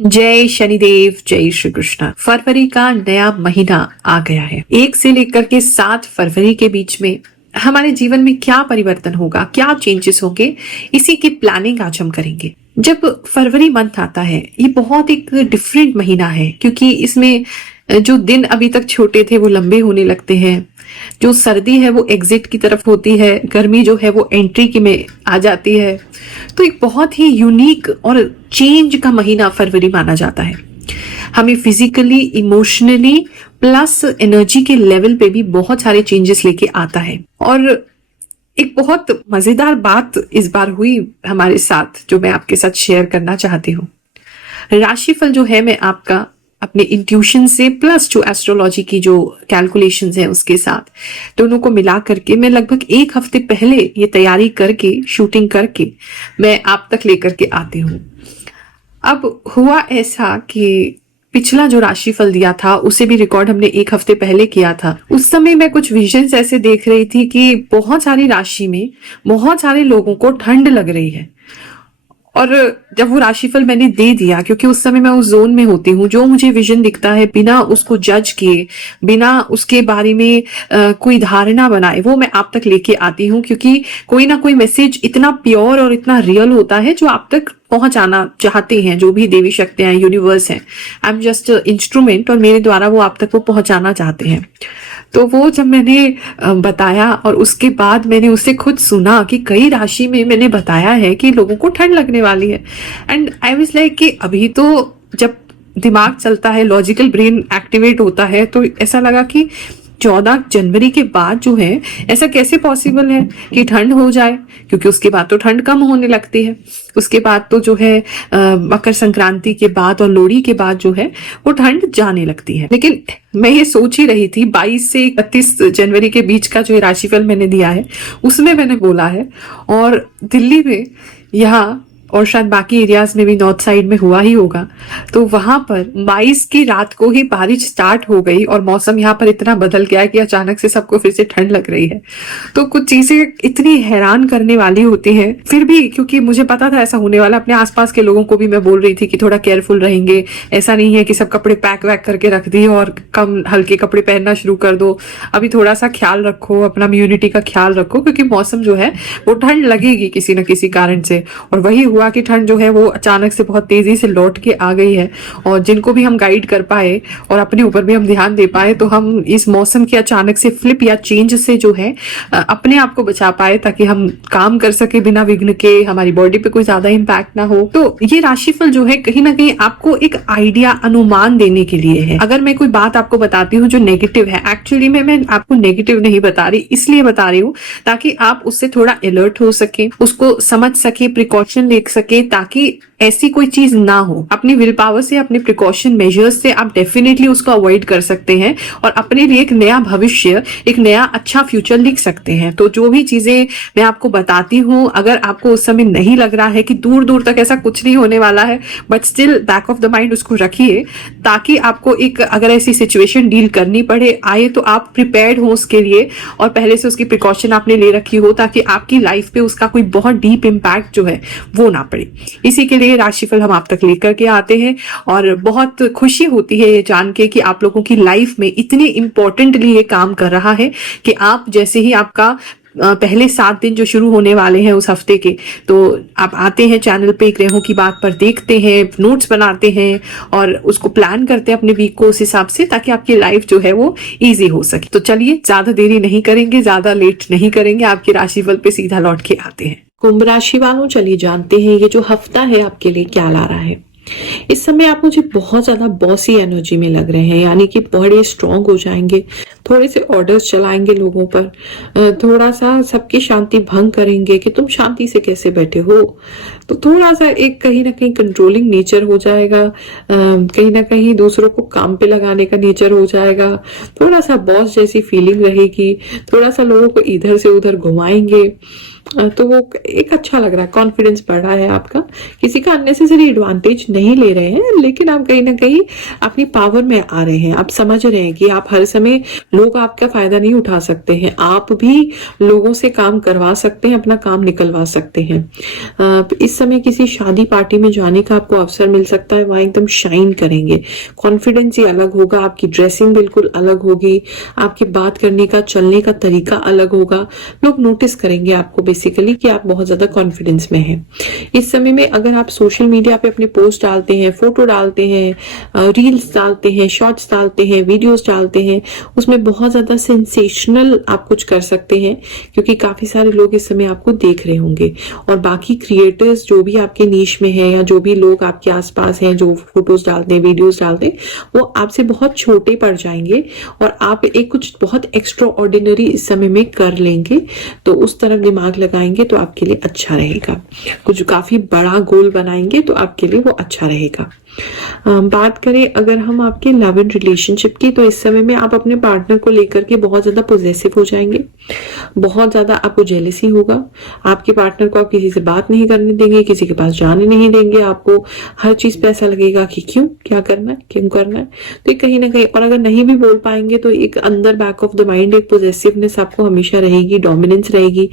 जय शनिदेव, जय श्री कृष्ण। फरवरी का नया महीना आ गया है। 1 से लेकर के 7 फरवरी के बीच में हमारे जीवन में क्या परिवर्तन होगा, क्या चेंजेस होंगे, इसी की प्लानिंग आज हम करेंगे। जब फरवरी मंथ आता है, ये बहुत एक डिफरेंट महीना है क्योंकि इसमें जो दिन अभी तक छोटे थे वो लंबे होने लगते हैं। जो सर्दी है वो एग्जिट की तरफ होती है, गर्मी जो है वो एंट्री की में आ जाती है। तो एक बहुत ही यूनिक और चेंज का महीना फरवरी माना जाता है। हमें फिजिकली, इमोशनली प्लस एनर्जी के लेवल पे भी बहुत सारे चेंजेस लेके आता है। और एक बहुत मजेदार बात इस बार हुई हमारे साथ जो मैं आपके साथ शेयर करना चाहती हूँ। राशिफल जो है मैं आपका अपने इंट्यूशन से प्लस जो एस्ट्रोलॉजी की जो कैलकुलेशंस है उसके साथ दोनों को मिला करके मैं लगभग 1 हफ्ते पहले ये तैयारी करके, शूटिंग करके मैं आप तक लेकर के आती हूँ। अब हुआ ऐसा कि पिछला जो राशिफल दिया था उसे भी रिकॉर्ड हमने 1 हफ्ते पहले किया था। उस समय मैं कुछ विजन्स ऐसे देख रही थी कि बहुत सारी राशि में बहुत सारे लोगों को ठंड लग रही है। और जब वो राशिफल मैंने दे दिया, क्योंकि उस समय मैं उस जोन में होती हूँ, जो मुझे विजन दिखता है बिना उसको जज किए, बिना उसके बारे में कोई धारणा बनाए, वो मैं आप तक लेके आती हूँ। क्योंकि कोई ना कोई मैसेज इतना प्योर और इतना रियल होता है जो आप तक पहुंचाना चाहते हैं, जो भी देवी शक्तियां, यूनिवर्स हैं। आई एम जस्ट इंस्ट्रूमेंट और मेरे द्वारा वो आप तक वो पहुंचाना चाहते हैं। तो वो जब मैंने बताया और उसके बाद मैंने उससे खुद सुना कि कई राशि में मैंने बताया है कि लोगों को ठंड लगने वाली है, एंड आई वाज लाइक कि अभी तो जब दिमाग चलता है, लॉजिकल ब्रेन एक्टिवेट होता है, तो ऐसा लगा कि 14 जनवरी के बाद जो है ऐसा कैसे पॉसिबल है कि ठंड हो जाए, क्योंकि उसके बाद तो ठंड कम होने लगती है। उसके बाद तो जो है मकर संक्रांति के बाद और लोहड़ी के बाद जो है वो ठंड जाने लगती है। लेकिन मैं ये सोच ही रही थी, 22 से 31 जनवरी के बीच का जो राशिफल मैंने दिया है उसमें मैंने बोला है, और दिल्ली में यहाँ और शायद बाकी एरियाज में भी नॉर्थ साइड में हुआ ही होगा, तो वहां पर 22 की रात को ही बारिश स्टार्ट हो गई और मौसम यहाँ पर इतना बदल गया कि अचानक से सबको फिर से ठंड लग रही है। तो कुछ चीजें इतनी हैरान करने वाली होती हैं। फिर भी क्योंकि मुझे पता था ऐसा होने वाला, अपने आसपास के लोगों को भी मैं बोल रही थी कि थोड़ा केयरफुल रहेंगे। ऐसा नहीं है कि सब कपड़े पैक वैक करके रख दिए और कम हल्के कपड़े पहनना शुरू कर दो। अभी थोड़ा सा ख्याल रखो, अपना इम्यूनिटी का ख्याल रखो, क्योंकि मौसम जो है वो ठंड लगेगी किसी न किसी कारण से। और वही हुआ कि ठंड जो है वो अचानक से बहुत तेजी से लौट के आ गई है। और जिनको भी हम गाइड कर पाए और अपने ऊपर भी हम ध्यान दे पाए, तो हम इस मौसम के अचानक से फ्लिप या चेंज से जो है अपने आप को बचा पाए, ताकि हम काम कर सके बिना विघ्न के, हमारी बॉडी पे कोई ज्यादा इम्पैक्ट ना हो। तो ये राशिफल जो है कहीं ना कहीं आपको एक आइडिया, अनुमान देने के लिए है। अगर मैं कोई बात आपको बताती हूँ जो नेगेटिव है, एक्चुअली में मैं आपको नेगेटिव नहीं बता रही, इसलिए बता रही हूँ ताकि आप उससे थोड़ा अलर्ट हो सके, उसको समझ सके, प्रिकॉशन ले सके, ताकि ऐसी कोई चीज ना हो। अपनी विल पावर से, अपने प्रिकॉशन मेजर्स से आप डेफिनेटली उसको अवॉइड कर सकते हैं और अपने लिए एक नया भविष्य, एक नया अच्छा फ्यूचर लिख सकते हैं। तो जो भी चीजें मैं आपको बताती हूँ, अगर आपको उस समय नहीं लग रहा है कि दूर दूर तक ऐसा कुछ नहीं होने वाला है, but still back of the mind उसको रखिए, ताकि आपको एक अगर ऐसी सिचुएशन डील करनी पड़े आए तो आप प्रिपेयर्ड हो उसके लिए, और पहले से उसकी प्रिकॉशन आपने ले रखी हो, ताकि आपकी लाइफ पे उसका कोई बहुत डीप इम्पैक्ट जो है वो ना पड़े। इसी के लिए राशिफल हम आप तक लेकर के आते हैं और बहुत खुशी होती है ये जान के कि आप लोगों की लाइफ में इतने इंपॉर्टेंटली ये काम कर रहा है कि आप जैसे ही आपका पहले 7 दिन जो शुरू होने वाले हैं उस हफ्ते के, तो आप आते हैं चैनल पे, ग्रहों की बात पर देखते हैं, नोट्स बनाते हैं और उसको प्लान करते हैं अपने वीक को उस हिसाब से, ताकि आपकी लाइफ जो है वो इजी हो सके। तो चलिए, ज्यादा देरी नहीं करेंगे, ज्यादा लेट नहीं करेंगे, आपके राशिफल पे सीधा लौट के आते हैं। कुंभ राशि वालों, चलिए जानते हैं ये जो हफ्ता है आपके लिए क्या ला रहा है। इस समय आप मुझे बहुत ज्यादा बॉसी एनर्जी में लग रहे हैं, यानी कि बड़े स्ट्रांग हो जाएंगे, थोड़े से ऑर्डर्स चलाएंगे लोगों पर, थोड़ा सा सबकी शांति भंग करेंगे कि तुम शांति से कैसे बैठे हो। तो थोड़ा सा एक कहीं ना कहीं कंट्रोलिंग नेचर हो जाएगा, कहीं ना कहीं दूसरों को काम पे लगाने का नेचर हो जाएगा, थोड़ा सा बॉस जैसी फीलिंग रहेगी, थोड़ा सा लोगों को इधर से उधर घुमाएंगे। तो वो एक अच्छा लग रहा है, कॉन्फिडेंस बढ़ रहा है आपका, किसी का अननेसेसरी एडवांटेज नहीं ले रहे हैं, लेकिन आप कहीं ना कहीं अपनी पावर में आ रहे हैं। आप समझ रहे हैं कि आप हर समय लोग आपका फायदा नहीं उठा सकते हैं, आप भी लोगों से काम करवा सकते हैं, अपना काम निकलवा सकते हैं। इस समय किसी शादी पार्टी में जाने का आपको अवसर मिल सकता है, वहां एकदम शाइन करेंगे, कॉन्फिडेंस ही अलग होगा, आपकी ड्रेसिंग बिल्कुल अलग होगी, आपकी बात करने का चलने का तरीका अलग होगा, लोग नोटिस करेंगे आपको बेसिकली कि आप बहुत ज्यादा कॉन्फिडेंस में हैं। इस समय में अगर आप सोशल मीडिया पे अपने पोस्ट डालते हैं, फोटो डालते हैं, रील्स डालते हैं, शॉर्ट्स डालते हैं, वीडियोस डालते हैं, उसमें बहुत ज्यादा सेंसेशनल आप कुछ कर सकते हैं, क्योंकि काफी सारे लोग इस समय आपको देख रहे होंगे। और बाकी क्रिएटर्स जो भी आपके नीश में है, या जो भी लोग आपके आसपास हैं जो फोटोज डालते हैं, वीडियोस डालते हैं, वो आपसे बहुत छोटे पड़ जाएंगे और आप एक कुछ बहुत एक्स्ट्रा ऑर्डिनरी इस समय में कर लेंगे। तो उस तरफ दिमाग लगाएंगे तो आपके लिए अच्छा रहेगा। कुछ काफी बड़ा गोल बनाएंगे तो आपके लिए वो अच्छा रहेगा। बात करें अगर हम आपके लव एंड रिलेशनशिप की, तो इस समय में आप अपने पार्टनर को लेकर के बहुत ज्यादा पॉजेसिव हो जाएंगे, बहुत ज्यादा आपको जेलसी होगा, आपके पार्टनर को आप किसी से बात नहीं करने देंगे, किसी के पास जाने नहीं देंगे, आपको हर चीज पे ऐसा लगेगा कि क्यों, क्या करना है, क्यों करना है। तो कहीं ना कहीं, और अगर नहीं भी बोल पाएंगे तो एक अंदर बैक ऑफ द माइंड एक पॉजेसिवनेस आपको हमेशा रहेगी, डोमिनेंस रहेगी,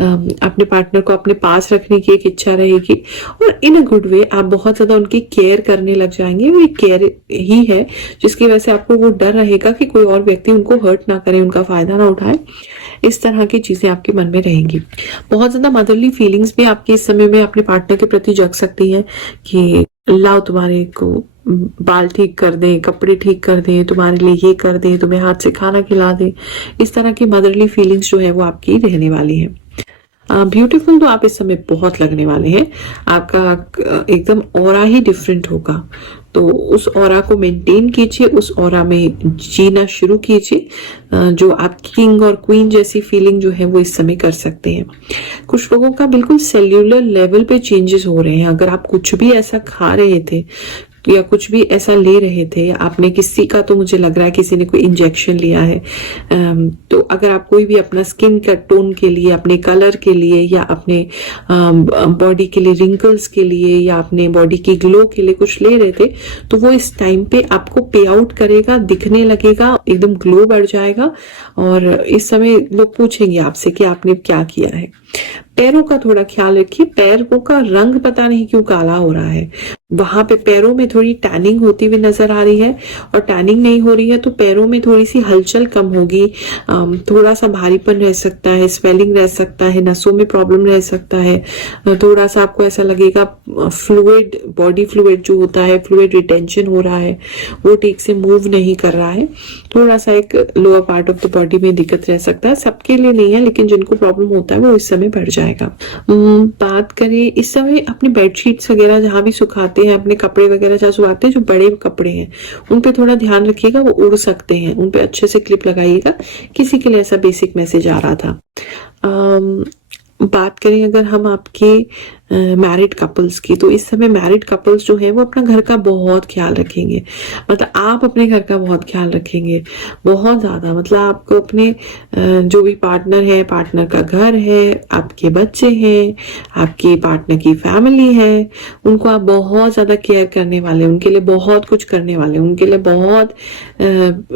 अपने पार्टनर को अपने पास रखने की एक इच्छा रहेगी, और इन अ गुड वे आप बहुत ज्यादा उनकी केयर करने लग जाएंगे। वो एक केयर ही है जिसकी वजह से आपको वो डर रहेगा कि कोई और व्यक्ति उनको हर्ट ना करे, उनका फायदा ना उठाए। इस तरह की चीजें आपके मन में रहेंगी। बहुत ज्यादा मदरली फीलिंग्स भी आपके इस समय में अपने पार्टनर के प्रति जग सकती है कि लाओ तुम्हारे को बाल ठीक कर दे, कपड़े ठीक कर दे, तुम्हारे लिए ये कर दे, तुम्हें हाथ से खाना खिला दे। इस तरह की मदरली फीलिंग्स जो है वो आपकी रहने वाली है। ब्यूटीफुल तो आप इस समय बहुत लगने वाले हैं, आपका एकदम ऑरा ही डिफरेंट होगा। तो उस ऑरा को मेंटेन कीजिए, उस ऑरा में जीना शुरू कीजिए, जो आप किंग और क्वीन जैसी फीलिंग जो है वो इस समय कर सकते हैं। कुछ लोगों का बिल्कुल सेल्यूलर लेवल पे चेंजेस हो रहे हैं। अगर आप कुछ भी ऐसा खा रहे थे या कुछ भी ऐसा ले रहे थे, आपने किसी का, तो मुझे लग रहा है किसी ने कोई इंजेक्शन लिया है, तो अगर आप कोई भी अपना स्किन का टोन के लिए, अपने कलर के लिए, या अपने बॉडी के लिए, रिंकल्स के लिए, या अपने बॉडी की ग्लो के लिए कुछ ले रहे थे, तो वो इस टाइम पे आपको पे आउट करेगा, दिखने लगेगा, एकदम ग्लो बढ़ जाएगा। और इस समय लोग पूछेंगे आपसे कि आपने क्या किया है। पैरों का थोड़ा ख्याल रखिए, पैरों का रंग पता नहीं क्यों काला हो रहा है, वहां पे पैरों में थोड़ी टैनिंग होती हुई नजर आ रही है, और टैनिंग नहीं हो रही है तो पैरों में थोड़ी सी हलचल कम होगी, थोड़ा सा भारीपन रह सकता है, स्वेलिंग रह सकता है, नसों में प्रॉब्लम रह सकता है, थोड़ा सा आपको ऐसा लगेगा फ्लूइड, बॉडी फ्लूइड जो होता है, फ्लूइड रिटेंशन हो रहा है, वो ठीक से मूव नहीं कर रहा है, थोड़ा सा एक lower part of the body में दिक्कत रह सकता है। सबके लिए नहीं है, लेकिन जिनको प्रॉब्लम होता है वो इस समय बढ़ जाएगा। बात करें इस समय अपने बेडशीट्स वगैरह जहां भी सुखाते हैं, अपने कपड़े वगैरह जहां सुखाते हैं, जो बड़े कपड़े हैं उन पे थोड़ा ध्यान रखिएगा, वो उड़ सकते हैं, उन पे अच्छे से क्लिप लगाइएगा। किसी के लिए ऐसा बेसिक मैसेज आ रहा था। बात करें अगर हम आपके मैरिड कपल्स की, तो इस समय मैरिड कपल्स जो है वो अपना घर का बहुत ख्याल रखेंगे, मतलब आप अपने घर का बहुत ख्याल रखेंगे, बहुत ज्यादा। मतलब आपको अपने जो भी पार्टनर है, पार्टनर का घर है, आपके बच्चे हैं, आपके पार्टनर की फैमिली है, उनको आप बहुत ज्यादा केयर करने वाले, उनके लिए बहुत कुछ करने वाले, उनके लिए बहुत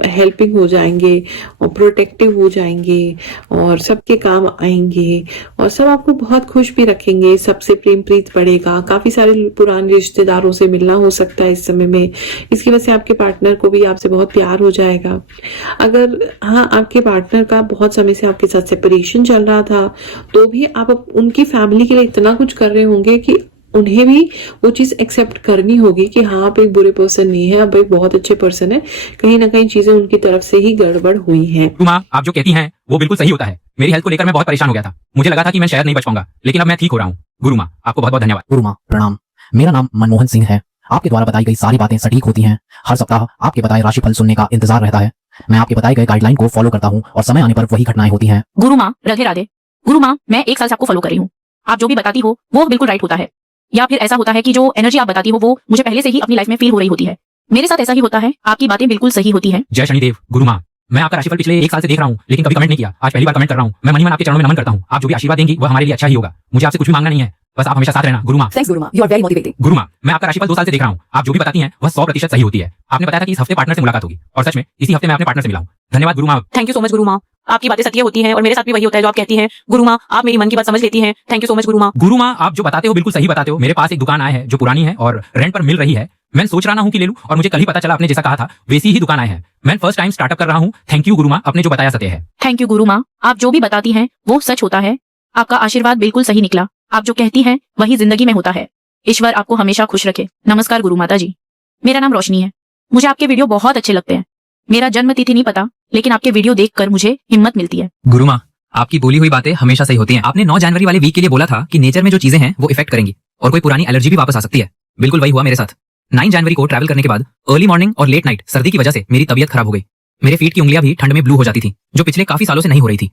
हेल्पिंग हो जाएंगे और प्रोटेक्टिव हो जाएंगे और सबके काम आएंगे, और सब आपको बहुत खुश भी रखेंगे, सबसे प्रेम प्रीत बढ़ेगा। काफी सारे पुराने रिश्तेदारों से मिलना हो सकता है इस समय में, इसकी वजह से आपके पार्टनर को भी आपसे बहुत प्यार हो जाएगा। अगर हाँ, आपके पार्टनर का बहुत समय से आपके साथ सेपरेशन चल रहा था, तो भी आप उनकी फैमिली के लिए इतना कुछ कर रहे होंगे कि उन्हें भी वो चीज एक्सेप्ट करनी होगी कि हाँ, आप एक बुरे पर्सन नहीं है, आप एक बहुत अच्छे पर्सन है। कहीं ना कहीं चीजें उनकी तरफ से ही गड़बड़ हुई हैं। माँ, आप जो कहती हैं वो बिल्कुल सही होता है। मेरी हेल्थ को लेकर मैं बहुत परेशान हो गया था, मुझे लगा था कि मैं शायद नहीं बच पाऊंगा, लेकिन अब मैं ठीक हो रहा हूँ। गुरु माँ, आपको बहुत बहुत धन्यवाद। गुरु माँ प्रणाम। मेरा नाम मनमोहन सिंह है। आपके द्वारा बताई गई सारी बातें सटीक होती हैं। हर सप्ताह आपके बताए राशिफल सुनने का इंतजार रहता है। मैं आपके बताए गए गाइडलाइन को फॉलो करता हूँ और समय आने पर वही घटनाएं होती हैं। गुरु माँ राधे राधे। गुरु माँ, मैं 1 साल से आपको फॉलो कर रही हूँ। आप जो भी बताती हो वो बिल्कुल राइट होता है, या फिर ऐसा होता है कि जो एनर्जी आप बताती हो वो मुझे पहले से ही अपनी लाइफ में फील हो रही होती है। मेरे साथ ऐसा ही होता है, आपकी बातें बिल्कुल सही होती हैं। जय शनिदेव। गुरु माँ, मैं आपका राशिफल पिछले 1 साल से देख रहा हूँ, लेकिन कभी कमेंट नहीं किया। आज पहली बार कमेंट कर रहा हूँ। मैं मन ही मन आपके चरणों में नमन करता हूँ। आप जो भी आशीर्वाद देंगी वो हमारे लिए अच्छा ही होगा। मुझे आपसे कुछ भी मांगना नहीं है, बस आप हमेशा साथ रहना। गुरु माँ। Thanks, Guru Ma. You are very motivating. गुरु माँ, मैं आपका राशिफल 2 साल से देख रहा हूँ। आप जो भी बताती हैं वह 100% सही होती है। आपने बताया था कि इस हफ्ते पार्टनर से मुलाकात होगी, और सच में इसी हफ्ते मैं अपने पार्टनर से मिला हूँ। धन्यवाद गुरु माँ। थैंक यू सो मच गुरु माँ। आपकी बातें सत्य होती हैं और मेरे साथ भी वही होता है जो आप कहती हैं। गुरु माँ, आप मेरी मन की बात समझ लेती हैं। थैंक यू सो मच गुरु माँ। गुरु माँ, आप जो बताते हो बिल्कुल सही बताते हो। मेरे पास एक दुकान आए है जो पुरानी है और रेंट पर मिल रही है। मैं सोच रहा हूँ कि ले लूं, और मुझे कल ही पता चला आपने जैसा कहा था वैसी ही दुकान आए हैं। मैं फर्स्ट टाइम स्टार्टअप कर रहा हूँ। थैंक यू गुरु माँ, आपने जो बताया सत्य है। थैंक यू गुरु माँ। आप जो भी बताती हैं वो सच होता है। आपका आशीर्वाद बिल्कुल सही निकला। आप जो कहती हैं वही जिंदगी में होता है। ईश्वर आपको हमेशा खुश रखे। नमस्कार गुरु माता जी। मेरा नाम रोशनी है। मुझे आपके वीडियो बहुत अच्छे लगते हैं। मेरा जन्म तिथि नहीं पता, लेकिन आपके वीडियो देखकर मुझे हिम्मत मिलती है। गुरु माँ, आपकी बोली हुई बातें हमेशा सही होती हैं। आपने 9 जनवरी वाले वीक के लिए बोला था कि नेचर में जो चीजें हैं वो इफेक्ट करेंगी और कोई पुरानी एलर्जी भी वापस आ सकती है। बिल्कुल वही हुआ मेरे साथ। 9 जनवरी को ट्रैवल करने के बाद अर्ली मॉर्निंग और लेट नाइट सर्दी की वजह से मेरी तबीयत खराब हो गई। मेरे फीट की उंगलियां भी ठंड में ब्लू हो जाती थी, जो पिछले काफी सालों से नहीं हो रही थी।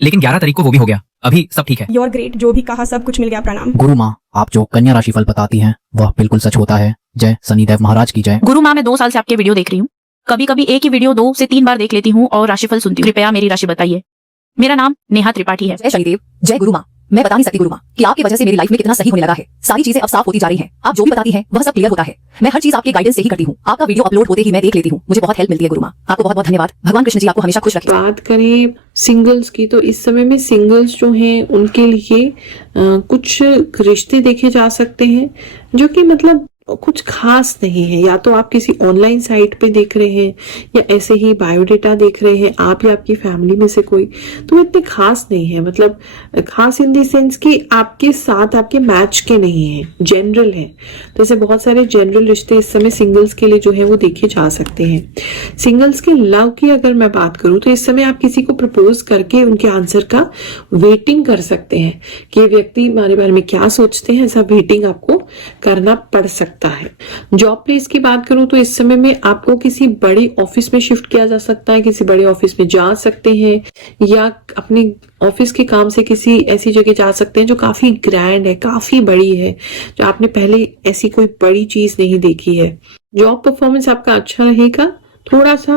लेकिन 11 तारीख को वो भी हो गया। अभी सब ठीक है। योर ग्रेट, जो भी कहा सब कुछ मिल गया। प्रणाम। गुरु माँ, आप जो कन्या राशिफल बताती हैं वह बिल्कुल सच होता है। जय शनिदेव महाराज की जय। गुरु माँ, मैं 2 साल से आपके वीडियो देख रही हूँ। कभी कभी एक ही वीडियो 2 से 3 बार देख लेती हूँ और राशिफल सुनती हूँ। कृपया मेरी राशि बताइए। मेरा नाम नेहा त्रिपाठी है। जय शनिदेव, जय गुरु माँ। मैं बता नहीं सकती गुरु माँ कि आपकी वजह से मेरी लाइफ में कितना सही होने लगा है। सारी चीजें अब साफ होती जा रही हैं। आप जो भी बताती हैं वह सब क्लियर होता है। मैं हर चीज आपके गाइडेंस से ही करती हूँ। आपका वीडियो अपलोड होते ही मैं देख लेती हूँ। मुझे बहुत हेल्प मिलती है गुरु माँ। आपको बहुत बहुत धन्यवाद। भगवान कृष्ण जी आपको हमेशा खुश रखें। बात करें सिंगल्स की, तो इस समय में सिंगल्स जो हैं उनके लिए कुछ रिश्ते देखे जा सकते हैं जो कि मतलब कुछ खास नहीं है। या तो आप किसी ऑनलाइन साइट पे देख रहे हैं या ऐसे ही बायोडेटा देख रहे हैं आप या आपकी फैमिली में से कोई, तो वो इतने खास नहीं है। मतलब खास इन द सेंस कि आपके साथ आपके मैच के नहीं है, जनरल है। तो ऐसे बहुत सारे जनरल रिश्ते इस समय सिंगल्स के लिए जो है वो देखे जा सकते हैं। सिंगल्स के लव की अगर मैं बात करूं तो इस समय आप किसी को प्रपोज करके उनके आंसर का वेटिंग कर सकते हैं कि ये व्यक्ति हमारे बारे में क्या सोचते हैं। ऐसा वेटिंग आपको करना पड़ सकता है। जॉब प्लेस की बात करूं तो इस समय में आपको किसी बड़े ऑफिस में शिफ्ट किया जा सकता है, किसी बड़े ऑफिस में जा सकते हैं या अपने ऑफिस के काम से किसी ऐसी जगह जा सकते हैं जो काफी ग्रैंड है, काफी बड़ी है, जो आपने पहले ऐसी कोई बड़ी चीज नहीं देखी है। जॉब परफॉर्मेंस आपका अच्छा रहेगा। थोड़ा सा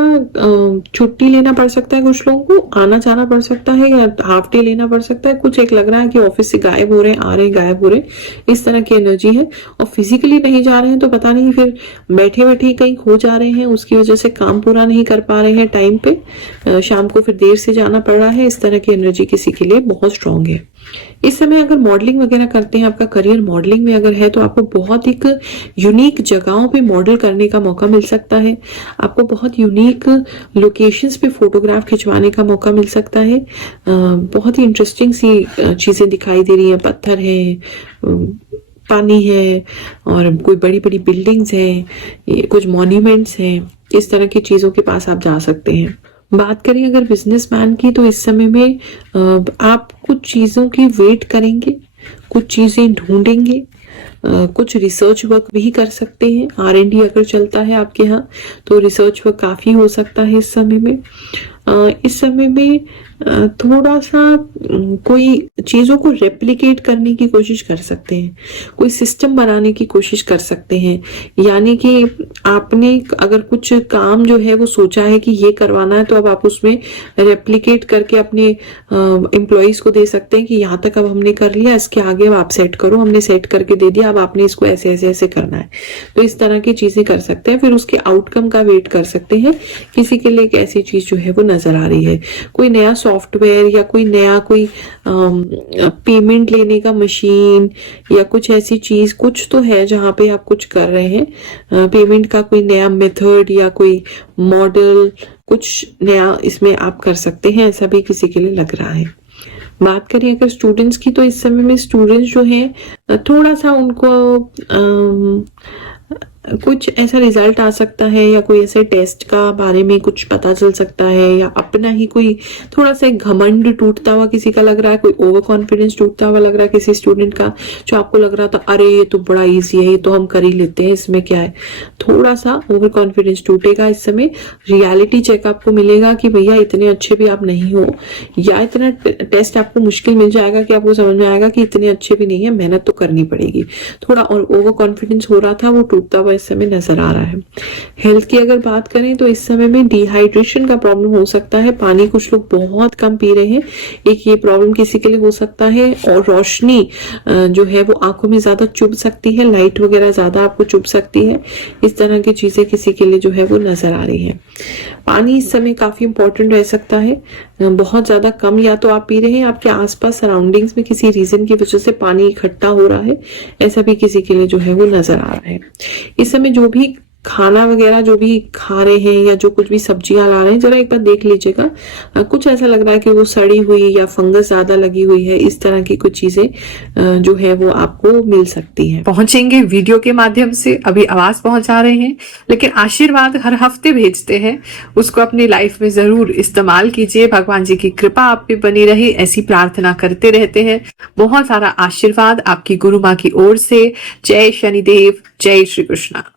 छुट्टी लेना पड़ सकता है, कुछ लोगों को आना जाना पड़ सकता है या हाफ डे लेना पड़ सकता है। कुछ एक लग रहा है कि ऑफिस से गायब हो रहे हैं, आ रहे हैं, गायब हो रहे हैं, इस तरह की एनर्जी है। और फिजिकली नहीं जा रहे हैं तो पता नहीं फिर बैठे बैठे कहीं खो जा रहे हैं, उसकी वजह से काम पूरा नहीं कर पा रहे हैं टाइम पे, शाम को फिर देर से जाना पड़ रहा है। इस तरह की एनर्जी किसी के लिए बहुत स्ट्रांग है। इस समय अगर मॉडलिंग वगैरह करते हैं, आपका करियर मॉडलिंग में अगर है तो आपको बहुत एक यूनिक जगहों पे मॉडल करने का मौका मिल सकता है। आपको बहुत यूनिक लोकेशंस पे फोटोग्राफ खिंचवाने का मौका मिल सकता है। बहुत ही इंटरेस्टिंग सी चीजें दिखाई दे रही है। पत्थर है, पानी है और कोई बड़ी बड़ी बिल्डिंग्स हैं, कुछ मॉन्यूमेंट्स हैं। इस तरह की चीजों के पास आप जा सकते हैं। बात करें अगर बिजनेसमैन की तो इस समय में आप कुछ चीजों की वेट करेंगे, कुछ चीजें ढूंढेंगे, कुछ रिसर्च वर्क भी कर सकते हैं। R&D अगर चलता है आपके यहाँ तो रिसर्च वर्क काफी हो सकता है इस समय में। इस समय में थोड़ा सा कोई चीजों को रेप्लिकेट करने की कोशिश कर सकते हैं, कोई सिस्टम बनाने की कोशिश कर सकते हैं। यानी कि आपने अगर कुछ काम जो है वो सोचा है कि ये करवाना है तो अब आप उसमें रेप्लिकेट करके अपने एम्प्लॉइज को दे सकते हैं कि यहाँ तक अब हमने कर लिया, इसके आगे अब आप सेट करो, हमने सेट करके दे दिया, अब आपने इसको ऐसे ऐसे ऐसे करना है। तो इस तरह की चीजें कर सकते हैं। फिर उसके आउटकम का वेट कर सकते हैं। किसी के लिए एक ऐसी चीज जो है वो नजर आ रही है, कोई नया सॉफ्टवेयर या कोई नया कोई पेमेंट लेने का मशीन या कुछ ऐसी चीज कुछ तो है जहां पे आप कुछ कर रहे हैं। पेमेंट का कोई नया मेथड या कोई मॉडल, कुछ नया इसमें आप कर सकते हैं, ऐसा भी किसी के लिए लग रहा है। बात करें अगर स्टूडेंट्स की तो इस समय में स्टूडेंट्स जो हैं थोड़ा सा उनको कुछ ऐसा रिजल्ट आ सकता है या कोई ऐसे टेस्ट का बारे में कुछ पता चल सकता है या अपना ही कोई थोड़ा सा घमंड टूटता हुआ किसी का लग रहा है, कोई ओवर कॉन्फिडेंस टूटता हुआ लग रहा है किसी स्टूडेंट का, जो आपको लग रहा था अरे ये तो बड़ा इजी है, ये तो हम कर ही लेते हैं, इसमें क्या है। थोड़ा सा ओवर कॉन्फिडेंस टूटेगा इस समय। रियलिटी चेक आपको मिलेगा कि भैया इतने अच्छे भी आप नहीं हो, या इतना टेस्ट आपको मुश्किल मिल जाएगा कि आपको समझ में आएगा कि इतने अच्छे भी नहीं है, मेहनत तो करनी पड़ेगी। थोड़ा और ओवर कॉन्फिडेंस हो रहा था वो टूटता हुआ इस समय नजर आ रहा है। हेल्थ की अगर बात करें तो इस समय में डिहाइड्रेशन का प्रॉब्लम हो सकता है, पानी कुछ लोग बहुत कम पी रहे हैं, एक ये प्रॉब्लम किसी के लिए हो सकता है। और रोशनी जो है वो आंखों में ज्यादा चुभ सकती है, लाइट वगैरह ज्यादा आपको चुभ सकती है, इस तरह की चीजें किसी के लिए जो है वो नजर आ रही है। पानी इस समय काफी इंपॉर्टेंट रह सकता है, बहुत ज्यादा कम या तो आप पी रहे हैं, आपके आसपास सराउंडिंग्स में किसी रीजन की वजह से पानी इकट्ठा हो रहा है, ऐसा भी किसी के लिए जो है वो नजर आ रहा है। इस समय जो भी खाना वगैरह जो भी खा रहे हैं या जो कुछ भी सब्जियां ला रहे हैं, जरा एक बार देख लीजिएगा, कुछ ऐसा लग रहा है कि वो सड़ी हुई या फंगस ज्यादा लगी हुई है, इस तरह की कुछ चीजें जो है वो आपको मिल सकती है। पहुंचेंगे वीडियो के माध्यम से, अभी आवाज पहुंचा रहे हैं, लेकिन आशीर्वाद हर हफ्ते भेजते हैं, उसको अपनी लाइफ में जरूर इस्तेमाल कीजिए। भगवान जी की कृपा आप पे बनी रहे, ऐसी प्रार्थना करते रहते हैं। बहुत सारा आशीर्वाद आपकी गुरु माँ की ओर से। जय शनिदेव, जय श्री कृष्णा।